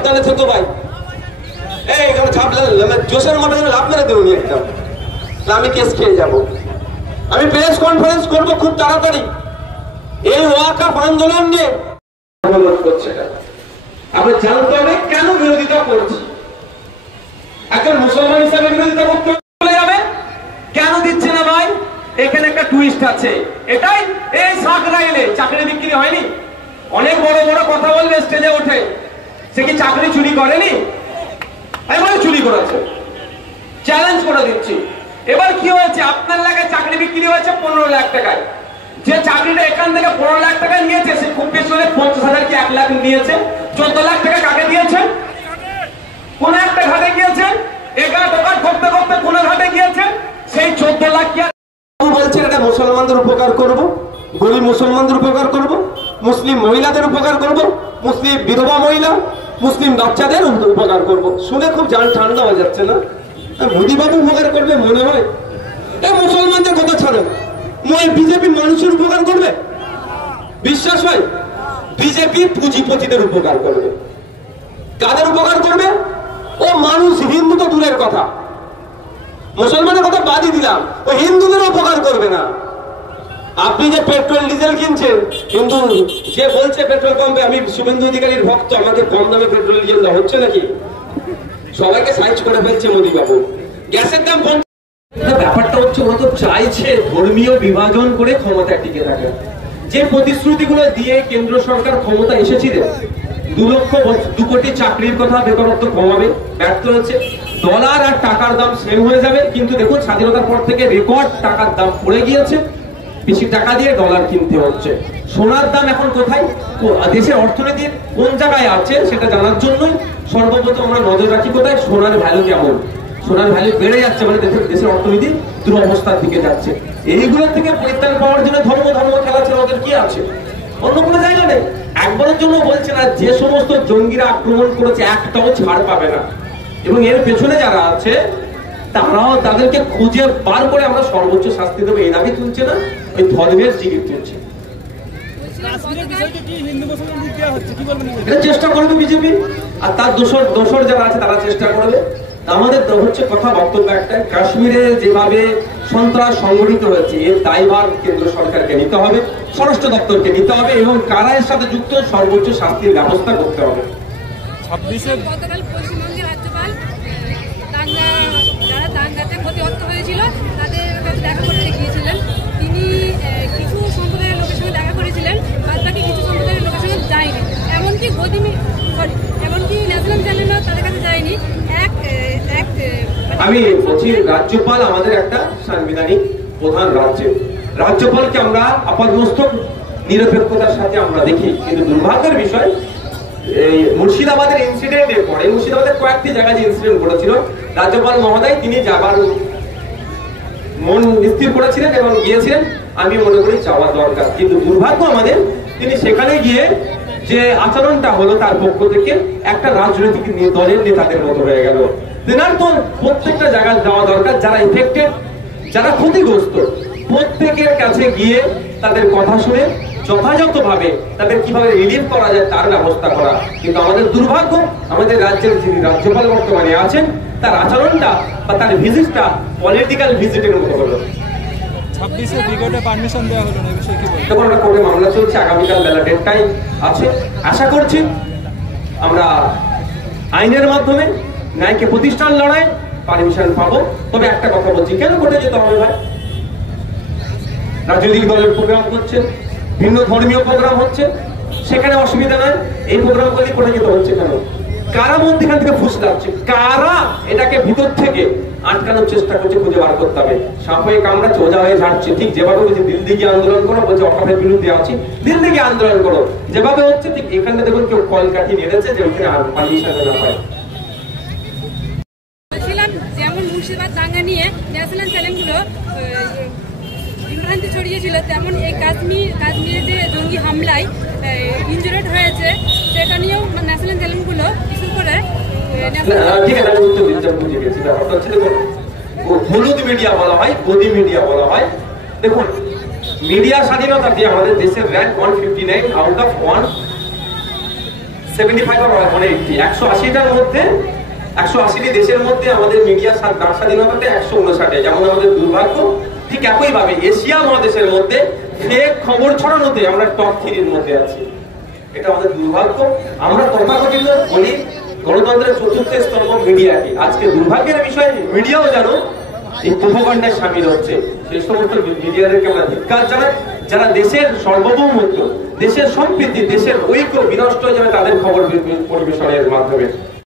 সাবধানে থেকো ভাই। এই এখানে জোশের মধ্যে লাভ মেরে দেবো নি একটা, আমি কেস খেয়ে যাবো। আমি প্রেস কনফারেন্স করবো খুব তাড়াতাড়ি এই ওয়াকাফ আন্দোলন নিয়ে। অনুরোধ করছে আমরা জানতে হবে কেন বিরোধিতা করছি। একজন মুসলমান হিসাবে বিরোধিতা করতে চলে যাবে, কেন দিচ্ছে না ভাই? এখানে একটা টুইস্ট আছে। এটাই এই সাকরাইলে চাকরি বিক্রি হয়নি, অনেক বড় বড় কথা বলবে স্টেজে ওঠে, সে কি চাকরি চুরি করেনি? আমি বলে চুরি করেছে, চ্যালেঞ্জ করে দিচ্ছি। এবার কি হয়েছে, আপনার এলাকায় চাকরি বিক্রি হয়েছে 15 লাখ টাকায়। যে চাকরিটা এখান থেকে 15 লাখ টাকা নিয়েছে, সে খুব বেশি হলে 50,000 কি 1 লাখ নিয়েছে। 14 লাখ টাকা কাকে দিয়েছে? কোন একটা ঘাটে গিয়েছে, একা টোকা করতে করতে কোন ঘাটে গিয়েছে, সেই 14 লাখ কি বলছেন এটা মুসলমানদের উপকার করব, গরিব মুসলমানদের উপকার করব, মুসলিম মহিলাদের উপকার করব, মুসলিম বিধবা মহিলা, মুসলিম বাচ্চাদের উপকার করব। শুনে খুব জান ঠান্ডা হয়ে যাচ্ছে না? মোদী বাবু উপকার করবে মনে হয়? এই মুসলমানদের কথা ছাড়ো, বিজেপি মানুষের উপকার করবে বিশ্বাস হয়? বিজেপি পুঁজিপতিদের উপকার করবে। কাদের উপকার করবে? ও মানুষ, হিন্দু তো দূরের কথা, মুসলমানের কথা বাদই দিলাম, ও হিন্দুদের উপকার করবে না। আপনি যে পেট্রোল ডিজেল কিনছেন, কিন্তু যে বলছে পেট্রোল পাম্পে আমি শুভেন্দু অধিকারীর ভক্ত, আমাকে কম দামে পেট্রোল ডিজেল দেওয়া হচ্ছে নাকি? সবাইকে সাইজ করে ফেলছে মোদী বাবু। গ্যাসের দাম ব্যাপারটা হচ্ছে, ওরা তো চাইছে ধর্মীয় বিভাজন করে ক্ষমতা টিকে থাকে। যে প্রতিশ্রুতিগুলো দিয়ে কেন্দ্র সরকার ক্ষমতা এসেছিলেন, 2 কোটি চাকরির কথা, বেকারত্ব কমাবে, ব্যর্থ হচ্ছে। ডলার আর টাকার দাম সেম হয়ে যাবে, কিন্তু দেখুন স্বাধীনতার পর থেকে রেকর্ড টাকার দাম পড়ে গিয়েছে, বেশি টাকা দিয়ে ডলার কিনতে হচ্ছে। সোনার দাম এখন কোথায়, দেশের অর্থনীতির কোন জায়গায় আছে সেটা জানার জন্যই সর্বপ্রথম আমরা নজর রাখি কোথায়, সোনার ভ্যালু কেমন। সোনার ভ্যালু বেড়ে যাচ্ছে, মানে দেশের অর্থনীতি দুরবস্থার দিকে যাচ্ছে। এইগুলো থেকে পরিত্রাণ পাওয়ার জন্য ধর্ম খেলা ছিল, ওদের কি আছে? অন্য কোনো জায়গা নেই। একবারের জন্য বলছে না, যে সমস্ত জঙ্গিরা আক্রমণ করেছে একটাও ছাড় পাবে না, এবং এর পেছনে যারা আছে তারাও, তাদেরকে খুঁজে বার করে আমরা সর্বোচ্চ শাস্তি দেবো, এই দাবি তুলছে না, ওই ধর্মের জিগির তুলছে। চেষ্টা করবে বিজেপি, আর তার দোসর যারা আছে তারা চেষ্টা করবে। আমাদের হচ্ছে কথা, বক্তব্য একটাই, কাশ্মীরে যেভাবে সন্ত্রাস সংগঠিত হয়েছে, এর দায়ভার কেন্দ্র সরকারকে নিতে হবে, স্বরাষ্ট্র দপ্তরকে নিতে হবে, এবং কারা এর সাথে যুক্ত সর্বোচ্চ শাস্তির ব্যবস্থা করতে হবে। 26-এ গতকাল পশ্চিমবঙ্গের রাজ্যপাল যারা দাঙ্গাতে ক্ষতিগ্রস্ত হয়েছিল তাদের কাছে দেখা করতে গিয়েছিলেন। তিনি কিছু সম্প্রদায়ের লোকের সঙ্গে দেখা করেছিলেন, বাদবাকি কিছু সম্প্রদায়ের লোকের সঙ্গে যায়নি। এমনকি ন্যাশনাল চ্যানেলও তাদের কাছে যায়নি। আমি বলছি, রাজ্যপাল আমাদের একটা সাংবিধানিক প্রধান রাজ্যপালকে আমরা আপাতমস্তক নিরপেক্ষতার সাথে আমরা দেখি, কিন্তু দুর্ভাগ্যের বিষয় এই মুর্শিদাবাদের ইনসিডেন্টের পরে, মুর্শিদাবাদের কয়েকটি জায়গায় যে ইনসিডেন্ট ঘটেছিল, রাজ্যপাল মহোদয় তিনি যাবার মন স্থির করেছিলেন এবং গিয়েছিলেন, আমি মনে করি যাওয়া দরকার। কিন্তু দুর্ভাগ্য আমাদের, তিনি সেখানে গিয়ে যে আচরণটা হলো তার পক্ষ থেকে একটা রাজনৈতিক দলের নেতাদের মতো হয়ে গেল। তেনার তো প্রত্যেকটা জায়গায় যাওয়া দরকার, যারা এফেক্টেড, যারা ক্ষতিগ্রস্ত, প্রত্যেকের কাছে গিয়ে তাদের কথা শুনে যথাযথভাবে তাদের কিভাবে রিলিফ করা যায় তার ব্যবস্থা করা। কিন্তু আমাদের দুর্ভাগ্য, আমাদের রাজ্যের যিনি রাজ্যপাল বর্তমানে আছেন, তার আচরণটা বা তার ভিজিটটা পলিটিক্যাল ভিজিটের মতো হলো। 26-এ ব্রিগেডে পারমিশন দেওয়া হলো না, বিষয়ে কি বলবেন? দেখুন, একটা কোর্টে মামলা চলছে, আগামীকাল বেলা 1:30টায় আছে। আশা করছি আমরা আইনের মাধ্যমে ন্যায়কে প্রতিষ্ঠান লড়াই পারমিশন পাবো। তবে একটা কথা বলছি, কেন কোর্টে যেতে হবে ভাই? রাজনৈতিক দলের প্রোগ্রাম হচ্ছে, ভিন্ন ধর্মীয় প্রোগ্রাম হচ্ছে, সেখানে অসুবিধা নয়। এই প্রোগ্রাম করলে কোর্টে যেতে হচ্ছে কেন? কারা মধ্যখান থেকে ফুসলাচ্ছে, কারা এটাকে ভিতর থেকে আটকানোর চেষ্টা করছে, খুঁজে বার করতে হবে। সাপ হয়ে কামড়াচ্ছে, ওজা হয়ে ঝাড়ছে, ঠিক যেভাবে বলছে দিল্লি গিয়ে আন্দোলন করো, বলছে অকাফের বিরুদ্ধে আছি, দিল্লি গিয়ে আন্দোলন করো, যেভাবে হচ্ছে ঠিক এখানে দেখুন কেউ কলকাঠি নেড়েছে যে ওখানে পারমিশন না পায়। যেমন মুর্শিদাবাদ দাঙ্গা নিয়ে ন্যাশনাল চ্যানেলগুলো বিভ্রান্তি ছড়িয়েছিল, তেমন এই কাশ্মীরে যে জঙ্গি হামলায় ইনজুরেড হয়েছে সেটা নিয়েও ন্যাশনাল চ্যানেলগুলো বিশেষ করে হলুদ মিডিয়া বলা হয়, গদি মিডিয়া বলা হয়। দেখুন, মিডিয়া স্বাধীনতা দিয়ে আমাদের দেশের র্যাঙ্ক 159 আউট অফ 75 মানে 180টার মধ্যে 180টি দেশের মধ্যে আমাদের মিডিয়া স্বাধীনতাতে 159, যেমন আমাদের দুর্ভাগ্য ঠিক একইভাবে এশিয়া মহাদেশের মধ্যে ফেক খবর ছড়ানোতে আমরা টপ 3 এর মধ্যে আছি। এটা আমাদের দুর্ভাগ্য। আমরা তথাকথিত বলি গণতন্ত্রের চতুর্থ স্তম্ভ মিডিয়াকে, আজকে দুর্ভাগ্যের বিষয় মিডিয়াও জানো এই প্রোপাগান্ডায় সামিল হচ্ছে। সেই সমস্ত মিডিয়াদেরকে আমরা ধিক্কার জানাই, যারা দেশের সার্বভৌমত্ব, দেশের সম্প্রীতি, দেশের ঐক্য বিনষ্ট হয়ে যাবে তাদের খবর পরিবেশনের মাধ্যমে।